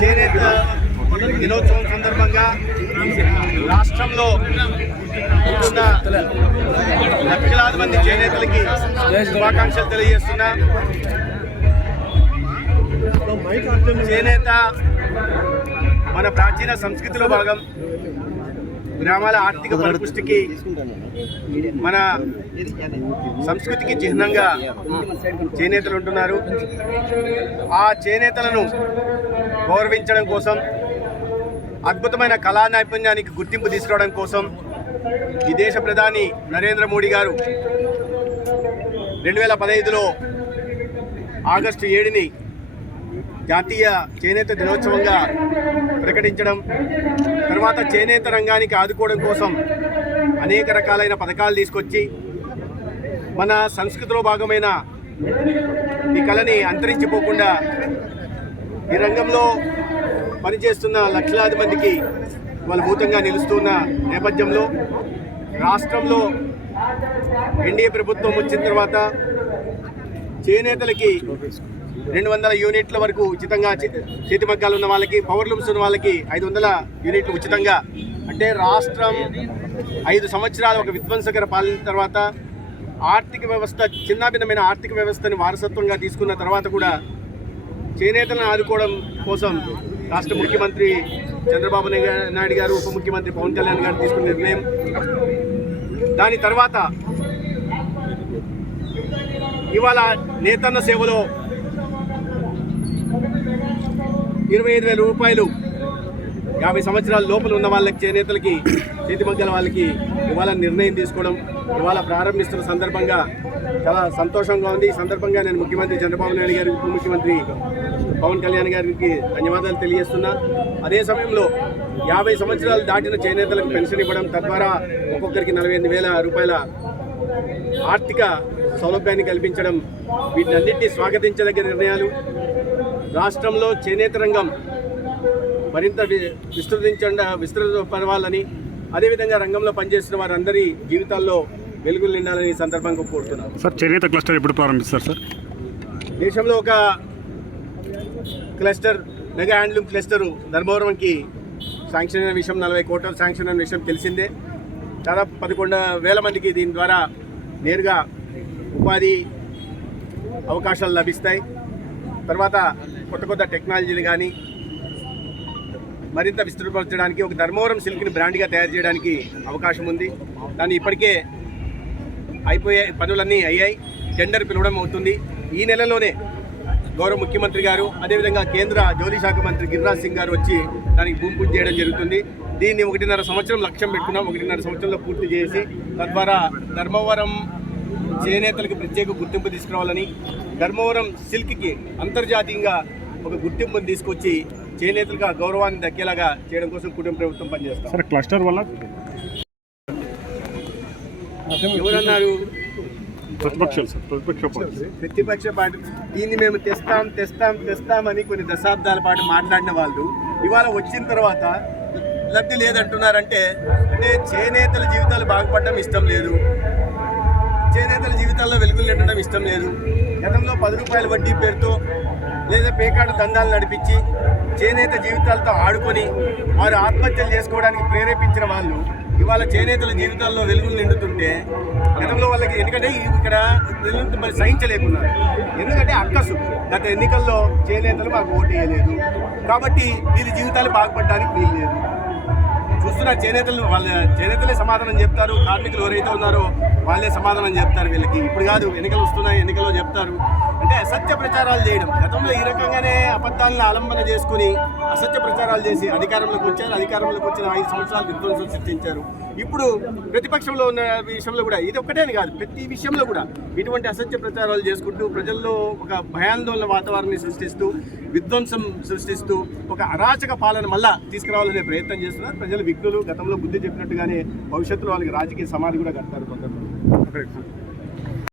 చేనేత దినోత్సవం సందర్భంగా రాష్ట్రంలో ఉంటున్న లక్షలాది మంది చేనేతలకి శుభాకాంక్షలు తెలియజేస్తున్నా. చేనేత మన ప్రాచీన సంస్కృతిలో భాగం. గ్రామాల ఆర్థిక పరిపుష్టికి, మన సంస్కృతికి చిహ్నంగా చేనేతలు ఉంటున్నారు. ఆ చేనేతలను గౌరవించడం కోసం, అద్భుతమైన కళా నైపుణ్యానికి గుర్తింపు తీసుకురావడం కోసం ఈ దేశ ప్రధాని నరేంద్ర మోడీ గారు 2015లో ఆగస్టు 7ని జాతీయ చేనేత దినోత్సవంగా ప్రకటించడం, తర్వాత చేనేత రంగానికి ఆదుకోవడం కోసం అనేక రకాలైన పథకాలు తీసుకొచ్చి మన సంస్కృతిలో భాగమైన ఈ కళని అంతరించిపోకుండా ఈ రంగంలో పనిచేస్తున్న లక్షలాది మందికి బలభూతంగా నిలుస్తున్న నేపథ్యంలో రాష్ట్రంలో ఎన్డీఏ ప్రభుత్వం వచ్చిన తర్వాత చేనేతలకి 200 యూనిట్ల వరకు ఉచితంగా చేతి మగ్గాలు ఉన్న వాళ్ళకి, పవర్ లూమ్స్ ఉన్న వాళ్ళకి 500 యూనిట్లు ఉచితంగా. అంటే రాష్ట్రం 5 సంవత్సరాలు ఒక విధ్వంసకర పాలన తర్వాత ఆర్థిక వ్యవస్థ, చిన్నాభిన్నమైన ఆర్థిక వ్యవస్థని వారసత్వంగా తీసుకున్న తర్వాత కూడా చేనేతలను ఆదుకోవడం కోసం రాష్ట్ర ముఖ్యమంత్రి చంద్రబాబు నాయుడు గారు, ఉప ముఖ్యమంత్రి పవన్ కళ్యాణ్ గారు తీసుకున్న నిర్ణయం. దాని తర్వాత ఇవాళ నేతన్న సేవలో 25,000 రూపాయలు 50 సంవత్సరాల లోపల ఉన్న వాళ్ళకి, చేనేతలకి, చేతి మగ్గల వాళ్ళకి ఇవాళ నిర్ణయం తీసుకోవడం, ఇవాళ ప్రారంభిస్తున్న సందర్భంగా చాలా సంతోషంగా ఉంది. ఈ సందర్భంగా నేను ముఖ్యమంత్రి చంద్రబాబు నాయుడు గారికి, ఉప ముఖ్యమంత్రి పవన్ కళ్యాణ్ గారికి ధన్యవాదాలు తెలియజేస్తున్నా. అదే సమయంలో 50 సంవత్సరాలు దాటిన చేనేతలకు పెన్షన్ ఇవ్వడం, తద్వారా ఒక్కొక్కరికి 48,000 రూపాయల ఆర్థిక సౌలభ్యాన్ని కల్పించడం, వీటినన్నింటినీ స్వాగతించదగ్గ నిర్ణయాలు. రాష్ట్రంలో చేనేత రంగం మరింత విస్తృతపరవాలని, అదేవిధంగా రంగంలో పనిచేస్తున్న వారందరి జీవితాల్లో వెలుగులు నిండాలని ఈ సందర్భంగా కోరుతున్నాను. సార్, చేనేత క్లస్టర్ ఎప్పుడు ప్రారంభిస్తారు సార్? దేశంలో ఒక క్లస్టర్, మెగా హ్యాండ్లూమ్ క్లస్టరు ధర్మవరంకి శాంక్షన్ అయిన విషయం, 40 కోట్ల శాంక్షన్ అయిన విషయం తెలిసిందే. దాదాపు 11,000 మందికి దీని ద్వారా నేరుగా ఉపాధి అవకాశాలు లభిస్తాయి. తర్వాత కొత్త టెక్నాలజీలు కానీ మరింత విస్తృతపరచడానికి, ఒక ధర్మవరం సిల్క్ని బ్రాండ్గా తయారు చేయడానికి అవకాశం ఉంది. దాన్ని ఇప్పటికే పనులన్నీ అయ్యాయి, టెండర్ పిలవడం అవుతుంది. ఈ నెలలోనే గౌరవ ముఖ్యమంత్రి గారు, అదేవిధంగా కేంద్ర జౌళి శాఖ మంత్రి గిరిరాజ్ సింగ్ గారు వచ్చి దానికి భూమి పూజ చేయడం జరుగుతుంది. దీన్ని 1.5 సంవత్సరం లక్ష్యం పెట్టుకున్నాం. 1.5 సంవత్సరంలో పూర్తి చేసి తద్వారా ధర్మవరం చేనేతలకు ప్రత్యేక గుర్తింపు తీసుకురావాలని, ధర్మవరం సిల్క్కి అంతర్జాతీయంగా ఒక గుర్తింపును తీసుకొచ్చి చేనేతలుగా గౌరవాన్ని దక్కేలాగా చేయడం కోసం కుటుంబ ప్రభుత్వం పనిచేస్తాం. సార్, క్లస్టర్ వల్ల ఎవరన్నారు? ప్రతిపక్ష పార్టీ. దీన్ని మేము తెస్తామని కొన్ని దశాబ్దాల పాటు మాట్లాడిన వాళ్ళు ఇవాళ వచ్చిన తర్వాత లబ్ధి లేదంటున్నారంటే, అంటే చేనేతల జీవితాలు బాగుపడడం ఇష్టం లేదు, చేనేతల జీవితాల్లో వెలుగులు నిండడం ఇష్టం లేదు. గతంలో 10 రూపాయల వడ్డీ పేరుతో లేదా పేకాట దందాలు నడిపించి చేనేత జీవితాలతో ఆడుకొని వారు ఆత్మహత్యలు చేసుకోవడానికి ప్రేరేపించిన వాళ్ళు ఇవాళ చేనేతల జీవితాల్లో వెలుగులు నిండుతుంటే, గతంలో వాళ్ళకి ఎందుకంటే ఇక్కడ మరి సహించలేకున్నారు. ఎందుకంటే అక్కసు గత ఎన్నికల్లో చేనేతలు మాకు ఓటు వేయలేదు కాబట్టి వీరి జీవితాలు బాగుపడడానికి వీలు లేదు. చూస్తున్న చేనేతలే సమాధానం చెప్తారు. కార్మికులు ఎవరైతే ఉన్నారో వాళ్ళే సమాధానం చెప్తారు. వీళ్ళకి ఇప్పుడు కాదు, ఎన్నికలు వస్తున్నాయి, ఎన్నికల్లో చెప్తారు. అంటే అసత్య ప్రచారాలు చేయడం, గతంలో ఈ రకంగానే అబద్ధాలను ఆలంబన చేసుకుని అసత్య ప్రచారాలు చేసి అధికారంలోకి వచ్చారు. అధికారంలోకి వచ్చిన 5 సంవత్సరాలు విధ్వంసం సృష్టించారు. ఇప్పుడు ప్రతిపక్షంలో ఉన్న విషయంలో కూడా, ఇది ఒక్కటే అని కాదు, ప్రతి విషయంలో కూడా ఇటువంటి అసత్య ప్రచారాలు చేసుకుంటూ ప్రజల్లో ఒక భయాందోళన వాతావరణాన్ని సృష్టిస్తూ, విధ్వంసం సృష్టిస్తూ ఒక అరాచక పాలన మళ్ళా తీసుకురావాలనే ప్రయత్నం చేస్తున్నారు. ప్రజలు విఘ్నులు, గతంలో బుద్ధి చెప్పినట్టుగానే భవిష్యత్తులో వాళ్ళకి రాజకీయ సమాధి కూడా కడతారు కొందరు.